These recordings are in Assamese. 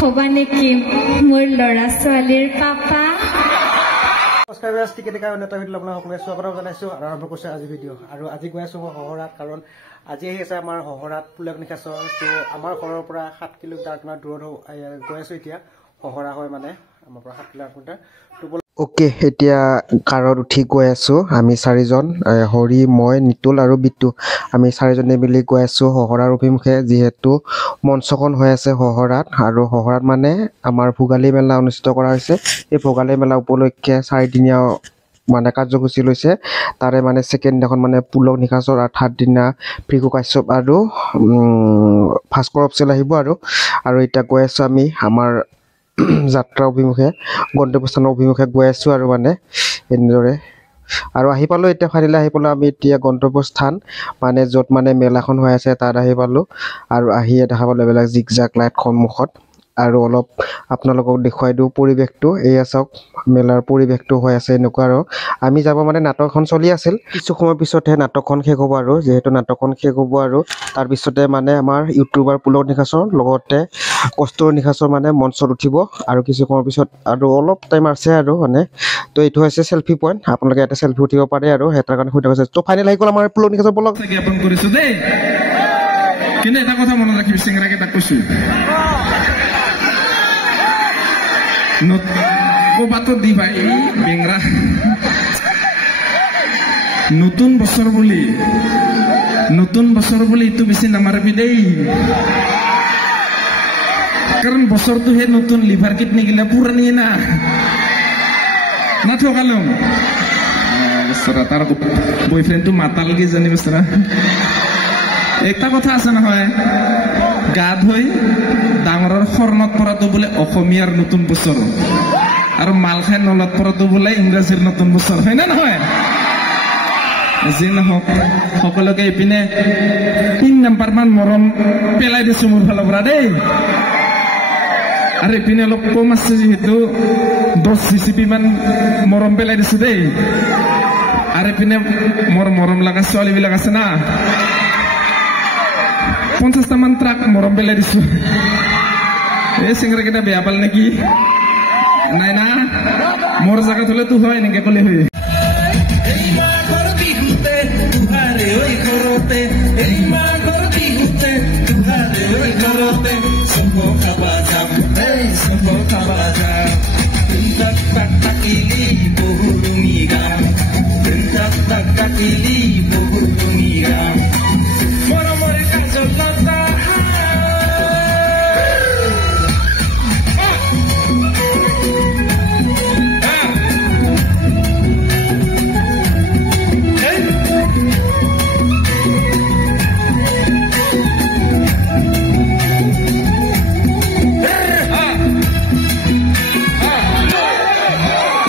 হবা নেকি মোৰ ল'ৰা ছোৱালীৰ পাপা নমস্কাৰ বিৰাজ টিকেটিকা নেতা ভিডিঅ' আপোনাক সকলোকে স্বাগতম জনাইছোঁ আৰু আৰম্ভ কৰিছোঁ আজি ভিডিঅ' আৰু আজি গৈ আছোঁ মই শহৰাত কাৰণ আজি আহি আছে আমাৰ শহৰাত পুলক নিশাচৰ তো আমাৰ ঘৰৰ পৰা 7 কিলোমিটাৰ কিমান দূৰত গৈ আছোঁ এতিয়া শহৰা হয় মানে আমাৰ পৰা 7 কিলোমিটাৰ ওকে এতিয়া কাৰত উঠি গৈ আছোঁ আমি চাৰিজন হৰি মই নিতুল আৰু বিট্টু আমি চাৰিজনে মিলি গৈ আছোঁ শহৰাৰ অভিমুখে যিহেতু মঞ্চখন হৈ আছে শহৰাত আৰু শহৰাত মানে আমাৰ ভোগালী মেলা অনুষ্ঠিত কৰা হৈছে এই ভোগালী মেলা উপলক্ষে 4 দিনীয়া মানে কাৰ্যসূচী লৈছে তাৰে মানে সেকেন্ড দিনাখন মানে পুলক নিশাচৰ আৰু থাৰ্ড দিনা ভৃগু কাশ্যপ আৰু ভাস্কৰ অপচেল আহিব আৰু এতিয়া গৈ আছোঁ আমি আমাৰ যাত্ৰা অভিমুখে গন্তব্যস্থানৰ অভিমুখে গৈ আছোঁ আৰু মানে এনেদৰে আৰু আহি পালোঁ এতিয়া ফাইনেলি আহি পালোঁ আমি এতিয়া গন্তব্যস্থান মানে য'ত মানে মেলাখন হৈ আছে তাত আহি পালোঁ আৰু আহিয়ে দেখা পালোঁ এইবিলাক জিগজাক লাইট সন্মুখত আৰু অলপ আপোনালোকক দেখুৱাই দিওঁ পৰিৱেশটো এয়া চাওক মেলাৰ পৰিৱেশটো হৈ আছে এনেকুৱা আৰু আমি যাব মানে নাটকখন চলি আছিল কিছু সময় পিছতহে নাটকখন শেষ হ'ব আৰু যিহেতু নাটকখন শেষ হ'ব আৰু তাৰপিছতে মানে আমাৰ ইউটিউবাৰ পুলক নিশাচৰ লগতে কষ্টৰ নিশাচৰ মানে মঞ্চত উঠিব আৰু কিছু সময়ৰ পিছত আৰু অলপ টাইম আছে আৰু মানে তো এইটো হৈছে সেলফি পইণ্ট আপোনালোকে এটা সেলফি উঠিব পাৰে আৰু হেতাৰ কাৰণে সুবিধা হৈছে তো ফাইনেল আহি গ'ল আমাৰ পুলক নিশাচৰ ব্লগ জ্ঞাপন কৰিছোঁ দেই কিন্তু এটা কথা মনত ৰাখিবি চেংৰাকে তাক কৈছোঁ ক'বাতো দি ভাই বেংৰা নতুন বছৰ বুলি এইটো বেছি নামাৰিবি দেই কাৰণ বছৰটোহে নতুন লিভাৰ কিট নিগিলে পুৰণি না ঠকালো বেচৰা তাৰ বয়ফ্ৰেণ্ডটো মাতাল কি জানি বেচৰা একটা কথা আছে নহয় গা ধুই ডাঙৰৰ শৰণত পৰাটো বোলে অসমীয়াৰ নতুন বছৰ আৰু মাল খাই নলত পৰাটো বোলে ইংৰাজীৰ নতুন বছৰ হয় নে নহয় যি নহওক সকলোকে ইপিনে 3 নম্বৰ মান মৰম পেলাই দিছোঁ মোৰ ফালৰ পৰা দেই আৰু ইপিনে অলপ কম আছে যিহেতু 10 জিচিপি মান মৰম পেলাই দিছোঁ দেই আৰু ইপিনে মোৰ মৰম লগা ছোৱালীবিলাক আছে না 50টা মান ট্ৰাক মৰম পেলাই দিছোঁ এই চেংৰাকেইটা বেয়া পাল নেকি নাই না মোৰ জাগাত হ'লে তো হয় এনেকে ক'লে হয়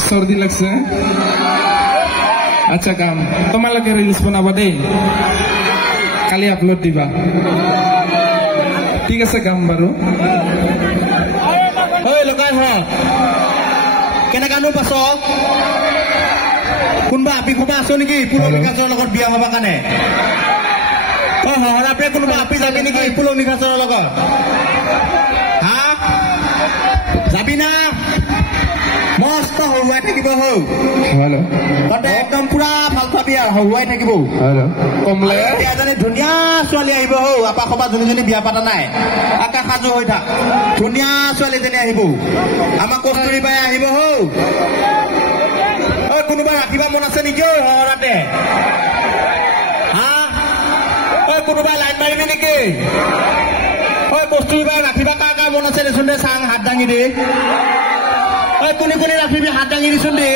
सर्दी लगছে আচ্ছা কাম তোমালোকে রিলস বনাবা দেই কালি আপলোড দিবা ঠিক আছে কাম বাৰু ঐ লগাই হ কেনে কানো পাছ কোনবা আপি খবা আছো নেকি পুলক নিশাচৰৰ লগত বিয়া হবা কাৰণে ও হহৰাপে কোনবা আপি যাবি নেকি পুলক নিশাচৰৰ লগত হা যাবি না মস্ত হৰুৱাই থাকিব হৌ হেল্ল' ততে একদম পুৰা ভাল পাবি আৰু হৰুৱাই থাকিব হেল্ল' কমলে এজনী ধুনীয়া ছোৱালী আহিব হৌ আপা খবা যোনজনী বিয়া পাতা নাই আকা সাজু হৈ থাক ধুনীয়া ছোৱালীজনী আহিব আমাৰ কস্তুৰী বাই আহিব হৌ ঐ কোনোবা ৰাখিবা মন আছে নেকি হৰাতে হা ঐ কোনোবা লাইন মাৰিবি নেকি ঐ কস্তুৰী বাই ৰাখিবা কাৰ কাৰ মন আছে দেচোন দে চাং হাত দাঙি দে কোনে কোনে ৰাখিবি হাত দাঙি দিছোন দে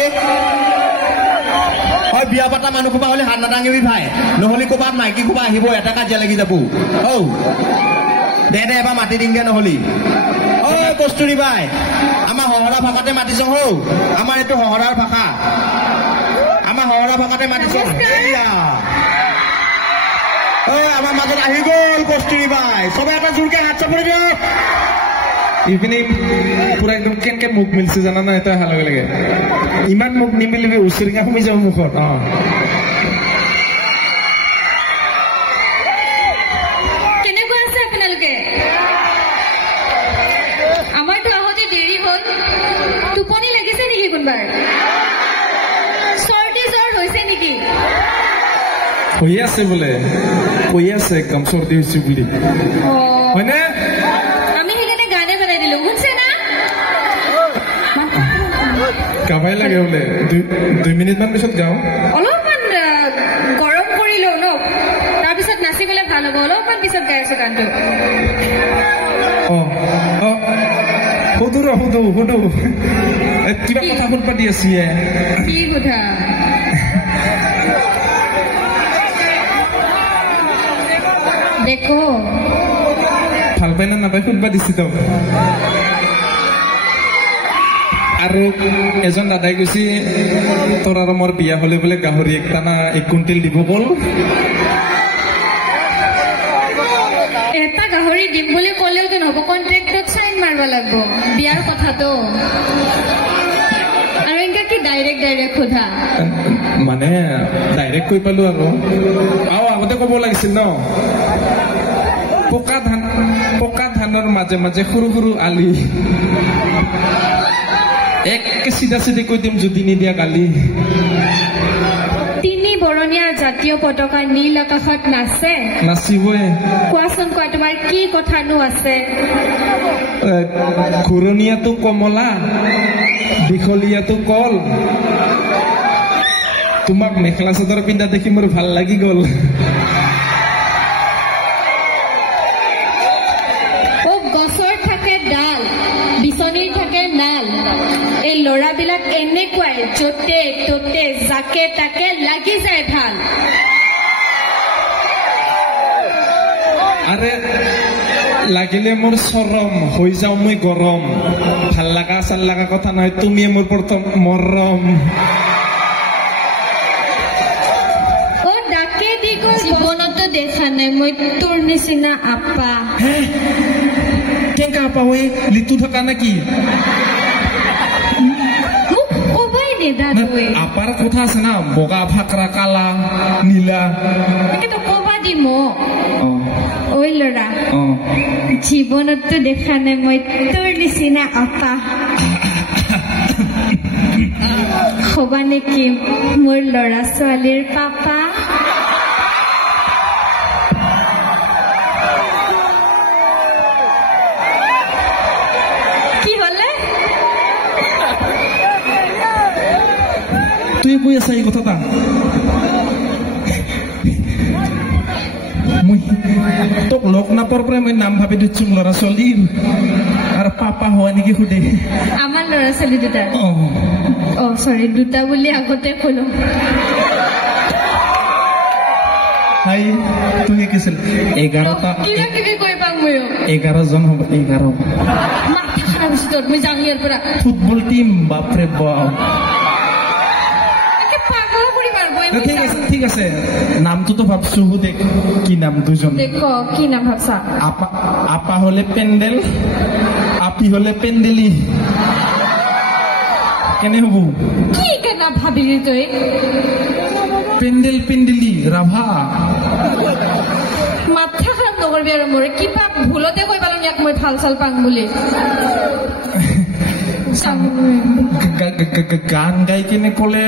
হয় বিয়া পাতা মানুহ কোবা হলে হাত নাদাঙিবি ভাই নহলে ক'বাত মাইকী কোবা আহিব এটা কাজিয়া লাগি যাব ঔ দে এবাৰ মাতি দিংগে নহলি ঐ কস্তুৰী বাই আমাৰ শহৰা ভাষাতে মাতিছ হৌ আমাৰ এইটো শহৰাৰ ভাষা আমাৰ শহৰা ভাষাতে মাতিছ ঐ আমাৰ মাজত আহি গ'ল কস্তুৰী বাই চবে এটা জোৰকে হাত চাপৰি দিয়ক ইপিনে পুৰা একদম কেনেকে মুখ মিলছে জানা না এটা অহাৰ লগে লগে ইমান মুখ নিমিলিবি উচৰিঙা সোমাই যাব মুখত কেনেকুৱা আছে আপোনালোকে হৈ আছে বোলে কৈ আছে একদম চৰ্দি হৈছে বুলি হয়নে আমি সেইকাৰণে গানে বনাই দিলো শুনছে না গাবাই লাগে বোলে 2 মিনিটমান পিছত গাওঁ অলপমান গৰম কৰি লওঁ ন তাৰপিছত নাচিবলৈ ভাল হ'ব অলপমান পিছত গাই আছো গানটো সুধো কিবা কথা শুন পাতি আছে কি কথা দেখো ভাল পাই না নাপাই শুনবা দিছি তো আৰু এজন দাদাই কৈছে তোৰ আৰু মোৰ বিয়া হলে বোলে গাহৰি একটা না 1 কুইণ্টেল দিব বল এটা গাহৰি দিম বুলি ক'লেওতো নহ'ব কণ্ট্ৰেক্টত চাইন মাৰিব লাগিব বিয়াৰ কথাটো আৰু এনেকৈ কি ডাইৰেক্ট সোধা মানে ডাইৰেক্ট কৈ পালো আৰু আগতে ক'ব লাগিছিল ন পকা ধানৰ মাজে মাজে সৰু সৰু আলি একে চিধা চিধি কৈ দিম যদি নিদিয়া গালি 3 বৰণীয়া জাতীয় পতাকা নীল আকাশত নাচে নাচিবই কোৱাচোন কোৱা তোমাৰ কি কথানো আছে ঘূৰণীয়াটো কমলা দীঘলীয়াটো কল তোমাক মেখেলা চাদৰ পিন্ধা দেখি মোৰ ভাল লাগি গ'ল গছৰ থাকে ডাল বিচনীৰ থাকে নাল এই ল'ৰাবিলাক এনেকুৱাই য'তে ত'তে যাকে তাকে লাগি যায় ভাল আৰে লাগিলে মোৰ চৰম হৈ যাওঁ মই গৰম ভাল লগা চাল লগা কথা নহয় তুমি মোৰ প্ৰথম মৰম ডাকে দি গ'ল জীৱনতো দেখা নাই মই তোৰ নিচিনা আপা কেনেকা আপা হৈ লিটু থকা নেকি আপাৰ কথা আছে না বগা ফাকৰা কালা নীলা কবা দি মোক ঐ ল'ৰা জীৱনতো দেখা নাই মই তোৰ নিচিনা আপা হবা নেকি মোৰ ল'ৰা ছোৱালীৰ পাপা কি হলে তুই কৈ আছা এই কথাটা মই তোক লগ নাপাৰ পৰাই মই নাম ভাবি দিছো ল'ৰা ছোৱালীৰ আৰু পাপা হোৱা নেকি সুধে আমাৰ ল'ৰা ছোৱালী দুটা চৰি দুটা বুলি আগতে কলো হাই তুমি কিছিল 11টা কিবা কিবি কৈ পাম ময়ো 11 জন হ'ব 11 মাথা খাৰাপ হৈছে তোৰ মই যাওঁ ইয়াৰ পৰা ফুটবল টিম বাপৰে বাপ ঠিক আছে নামটোতো ভাবছো দেখ কি নাম দুজন দেখো কি নাম ভাবছা আপা হলে পেন্ডেল আপি হলে পেন্ডেলি কেনে হব কি কেনা ভাবিলি তই পেন্ডেল পেন্ডেলি ৰাভা মাথা খাৰাপ নকৰিবি আৰু মোৰ কিবা ভুলতে কৈ পালো ইয়াক মই ভাল চাল পাম বুলি গান গাই কিনে ক'লে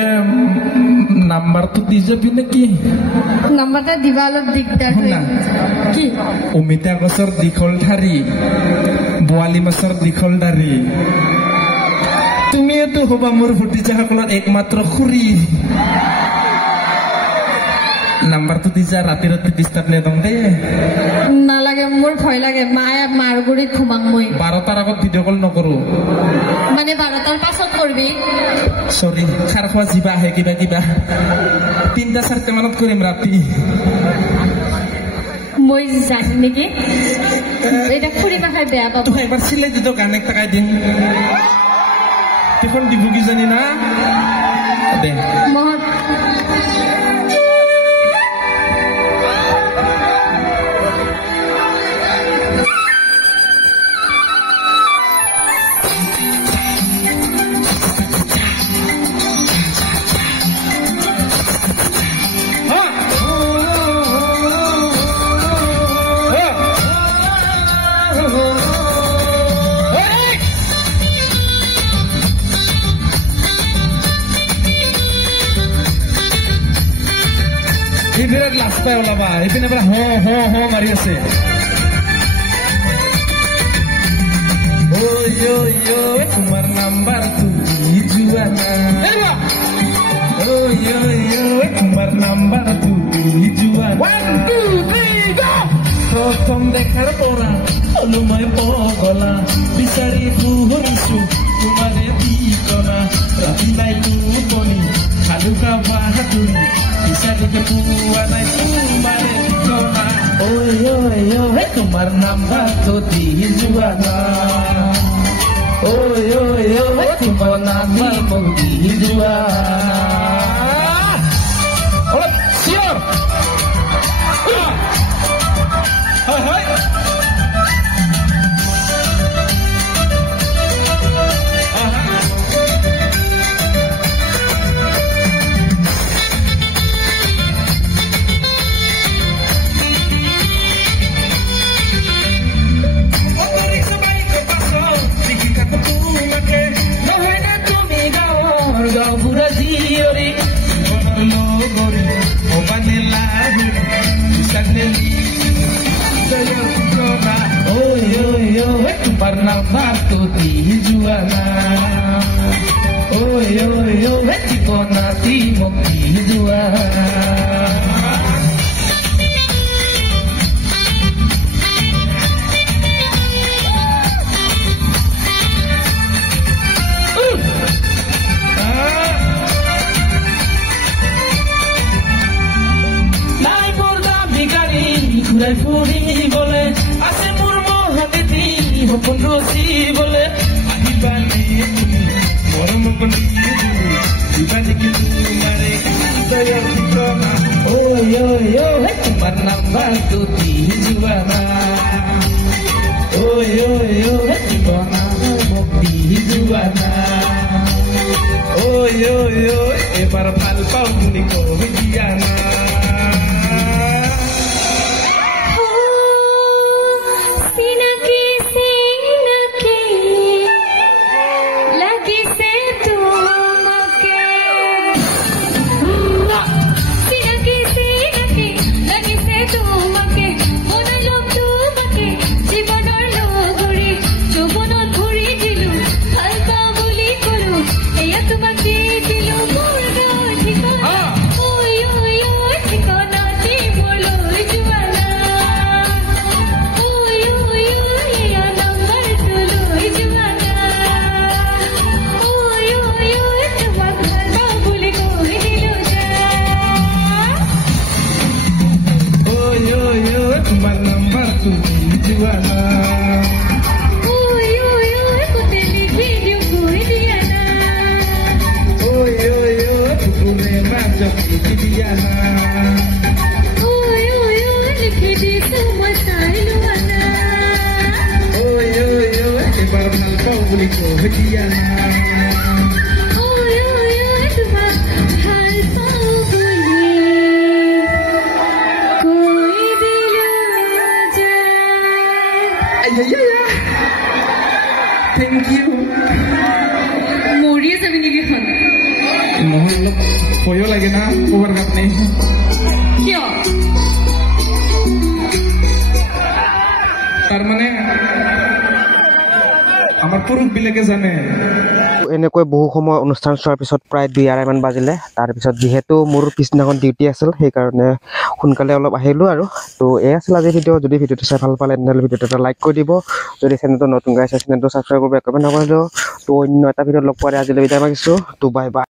নাম্বাৰটো দি যাবি নেকি নাম্বাৰটা দিবা অলপ দিগদাৰ কি অমিতা গছৰ দীঘল ঠাৰি বোৱালি মাছৰ দীঘল দাঢ়ি তুমিতো হবা মোৰ ভতিজাসকলৰ একমাত্ৰ খুৰী নাম্বাৰটো দি যা ৰাতি ৰাতি ডিষ্টাৰ্ব নেদম দে নালাগে মোৰ ভয় লাগে মায়ে মাৰ গুৰিত ঘুমাং মই 12টাৰ আগত ভিডিঅ' কল নকৰো মানে 12টাৰ পাছত কৰবি সৰি খাৰ খোৱা জিবা আহে কিবা কিবা 3টা-4টা মানত কৰিম ৰাতি মই জানি নেকি এটা খুৰী মাখাই বেয়া পাব তই এবাৰ চিলাই দিত গান একটা গাই দিম তখন দিব কি জানি না দে মহৎ বিৰাট লাজ পাই ওলাবা এইপিনে পৰা হ হ হ মাৰি আছে তোমাৰ নাম্বাৰটো দি যোৱা না তোমাৰ নাম্বাৰটো দি যোৱা প্ৰথম দেখাৰ পৰা হলো মই পগলা বিচাৰি ফুৰিছো তোমাৰে ঠিকনা ৰাতি নাই টোপনি ভালুকা বাহাদুৰি বিচাৰি পোৱা নাই তোমাৰে ঠিকনা তোমাৰ নাম্বাৰটো দি যোৱা না তোমাৰ নাম্বাৰ মোক দি যোৱা অলপ চিঞৰ হয় তোমাৰ নাম্বাৰটো দি যোৱা না ঠিকনা দি মোক দি যোৱা নাই বৰদা ভিকাৰী ঘূৰাই ফুৰিবলে আছে মোৰ মহাদেৱী সপোন ৰচিবলে আহিবানে মৰম কৰি দিবা নেকি তোমাৰে হৃদয়ৰ ঠিকনা তোমাৰ নাম্বাৰটো দি যোৱা না ঠিকনা মোক দি যোৱা না এবাৰ ভাল পাওঁ বুলি কৈ দিয়া না Thank you. Moriya sabhi niki khana. Mohon log koyo lagi na over kat nahi. Kya? Tar mane amar puruk bilage jane. এনেকৈ বহু সময় অনুষ্ঠান চোৱাৰ পিছত প্ৰায় 2:30মান বাজিলে তাৰপিছত যিহেতু মোৰ পিছদিনাখন ডিউটি আছিল সেইকাৰণে সোনকালে অলপ আহিলোঁ আৰু তো এই আছিল আজি ভিডিঅ' যদি ভিডিঅ'টো চাই ভাল পালে তেনেহ'লে ভিডিঅ'টো এটা লাইক কৰি দিব যদি চেনেলটো নতুন গাইছে চেনেলটো ছাবস্ক্ৰাইব কৰিব কমেণ্ট নকৰিলেও তো অন্য এটা ভিডিঅ'ত লগ পোৱাৰে আজিলৈ বিদায় মাগিছোঁ তো বাই বাই